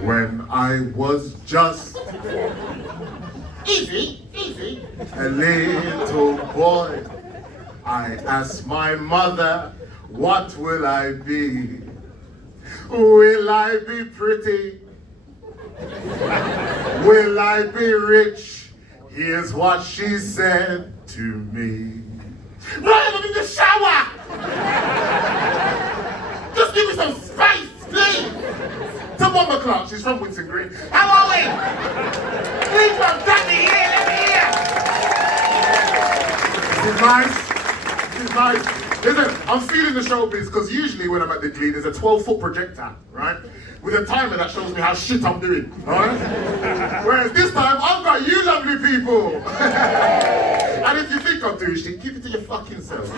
When I was just Easy. a little boy, I asked my mother, what will I be? Will I be pretty? Will I be rich? Here's what she said to me. Ryan, I'm in the shower! Just give me some space, please! To Mama Clark, she's from Winton Green. How are we? Please don't let me here, let me hear! She's nice. Listen, I'm feeling the showbiz because usually when I'm at the Glee, there's a 12-foot projector, right? With a timer that shows me how shit I'm doing, alright? Whereas this time, I've got you lovely people. And if you think I'm doing shit, keep it to your fucking self.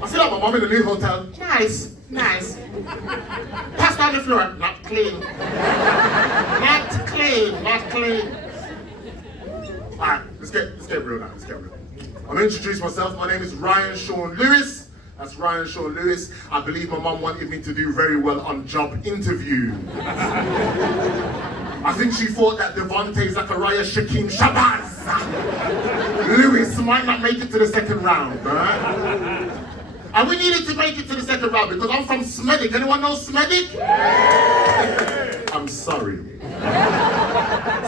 I feel like my mom in the new hotel. Nice. Pass down the floor. Not clean. Not clean. Alright, let's get real now. I'm going to introduce myself. My name is Ryan Sean Lewis. That's Ryan Sean Lewis. I believe my mum wanted me to do very well on job interview. I think she thought that Devontae, Zachariah, Shaquem Shabazz Lewis might not make it to the second round, alright? And we needed to make it to the second round because I'm from Smedic. Anyone know Smedic? I'm sorry.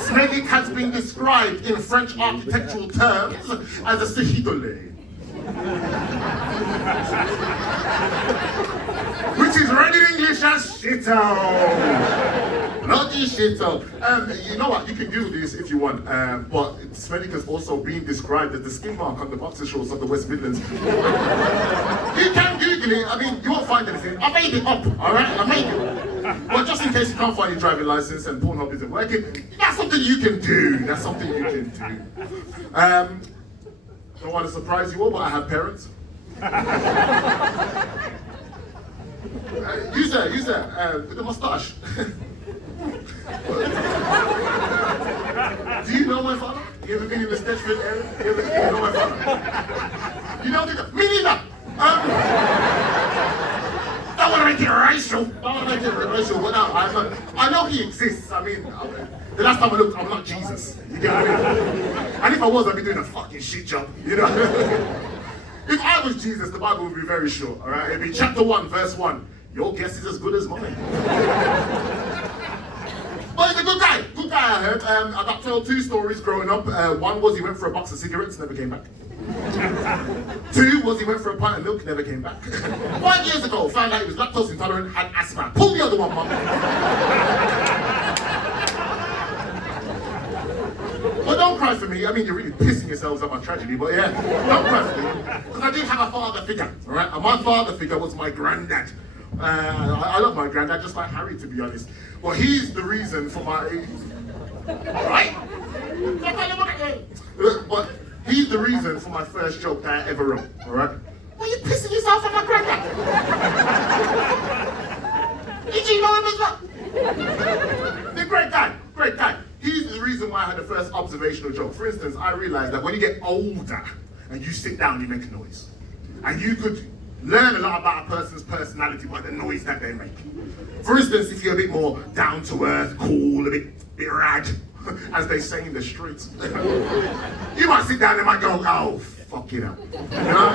Smedic has been described in French architectural terms as a citadelle. Which is read in English as shithole. Bloody shithole. You know what? You can do this if you want. But Smedic has also been described as the skin mark on the boxer shorts of the West Midlands. You can Google it. I mean, you won't find anything. I made it up, alright? I made it. But just in case you can't find your driving license and Pornhub isn't working, that's something you can do. Don't want to surprise you all, but I have parents. You sir, with the mustache. Do you know my father? You ever been in the Stetchfield area? You know my father? You know me neither. Don't want to make it racial. But no, I know he exists. I mean, the last time I looked, I'm not Jesus. You get what I mean? And if I was, I'd be doing a fucking shit job. You know? If I was Jesus, the Bible would be very short, alright? It'd be chapter 1, verse 1. Your guess is as good as mine. But he's a good guy, I heard. I got told 2 stories growing up. One was he went for a box of cigarettes, never came back. 2 was he went for a pint of milk, never came back. 5 years ago, found out he was lactose intolerant, had asthma. Pull the other one, mum. Well, don't cry for me. I mean, you're really pissing yourselves at my tragedy, but yeah, don't cry for me. Because I did have a father figure, alright? And my father figure was my granddad. I love my granddad, just like Harry, to be honest. Well, he's the reason for my... Right? But he's the reason for my first joke that I ever wrote, alright? Why are you pissing yourself at my granddad? Did you know him as well? The great guy. He's the reason why I had the first observational joke. For instance, I realized that when you get older and you sit down, you make a noise. And you could learn a lot about a person's personality by the noise that they make. For instance, if you're a bit more down to earth, cool, a bit rad, as they say in the streets, you might sit down and might go, oh, fuck it up. You know?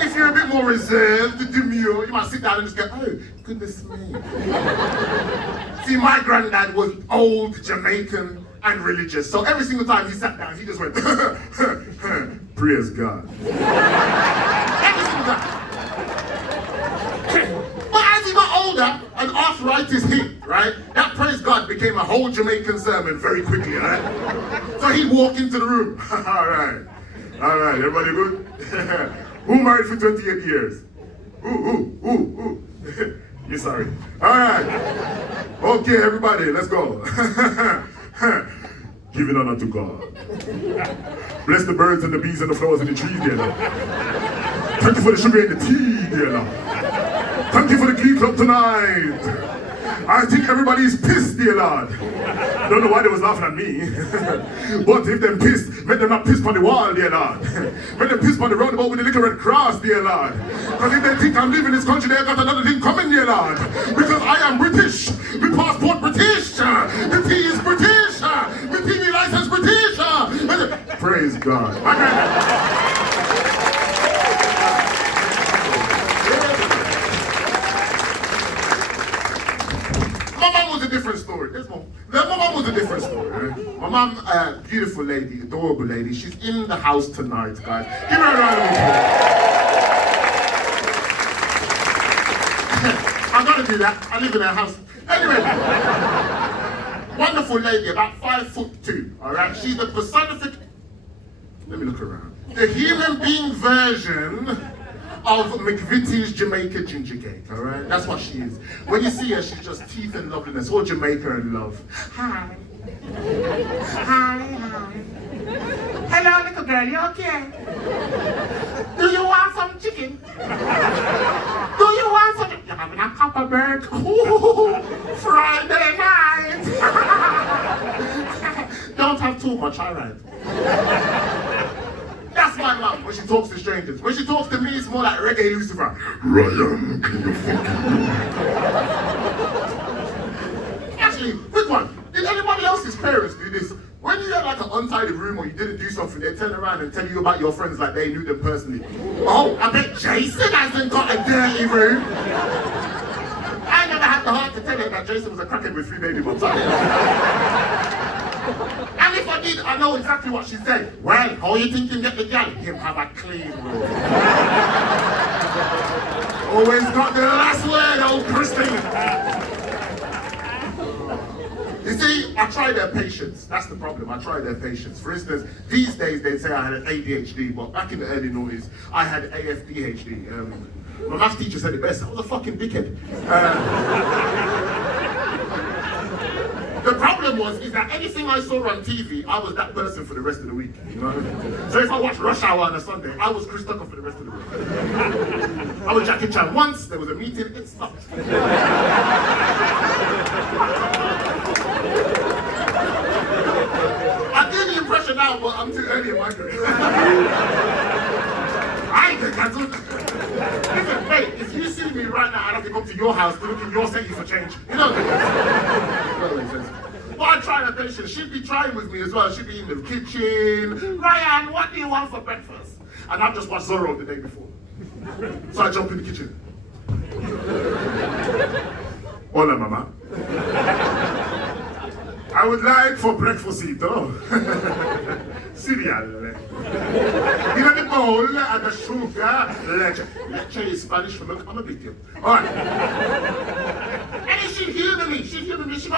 If you're a bit more reserved, demure, you might sit down and just go, oh, goodness me. See, my granddad was old, Jamaican, and religious. So every single time he sat down, he just went, praise God. Every single time. But as he got older and arthritis hit, right, that praise God became a whole Jamaican sermon very quickly, right? So he'd walk into the room. All right, everybody good? Who married for 28 years? Ooh. You're sorry. All right. Okay, everybody, let's go. Give it honor to God. Bless the birds and the bees and the flowers and the trees, dear Lord. Thank you for the sugar and the tea, dear Lord. Thank you for the Glee Club tonight. I think everybody's pissed, dear Lord. I don't know why they was laughing at me. But if them pissed, make them not piss on the wall, dear Lord. Make them piss on the roundabout with the little red cross, dear Lord. Because if they think I'm leaving this country, they got another thing coming, dear Lord. Because I am British. My mum was a different story. There's more. My mum was a different story. Right? My mum, beautiful lady, adorable lady. She's in the house tonight, guys. Give her a round of applause. I gotta do that. I live in her house. Anyway, wonderful lady, about 5'2". All right, she's the personification. Let me look around. The human being version of McVitie's Jamaica ginger cake, all right? That's what she is. When you see her, she's just teeth and loveliness, all Jamaica and love. Hi. Hi. Hello, little girl, you okay? Do you want some chicken? Do you want some? You're having a copper bird. Ooh, Friday night. Don't have too much, all right? That's my mum when she talks to strangers. When she talks to me, it's more like reggae Lucifer. Ryan, can you fucking do it? Actually, quick one. Did anybody else's parents do this? When you had like an untidy room or you didn't do something, they turn around and tell you about your friends like they knew them personally. Oh, I bet Jason hasn't got a dirty room. I never had the heart to tell her that Jason was a crackhead with 3 baby mums. And if I did, I know exactly what she said. Well, how you think you get the girl? Him have a clean room. Always got the last word, old Christine. You see, I try their patience. That's the problem. I try their patience. For instance, these days they'd say I had an ADHD, but back in the early noughties, I had AFDHD. My maths teacher said it best. I was a fucking dickhead. The problem is that anything I saw on TV, I was that person for the rest of the week. You know? So if I watched Rush Hour on a Sunday, I was Chris Tucker for the rest of the week. I was Jackie Chan once, there was a meeting, it stopped. I do the impression now, but I'm too early in my career. I ain't cancelled. Listen, wait, if you see me right now, I have to come to your house to look in your setting for change. You know what makes sense. But I try her patience. She'd be trying with me as well. She'd be in the kitchen. Ryan, what do you want for breakfast? And I've just watched Zorro the day before. So I jump in the kitchen. Hola, mama. I would like for breakfastito. Cereal. You know the bowl and the sugar. Leche is Spanish for milk. I'm a big deal. All right. And she'd humor me. She'd humor me. She got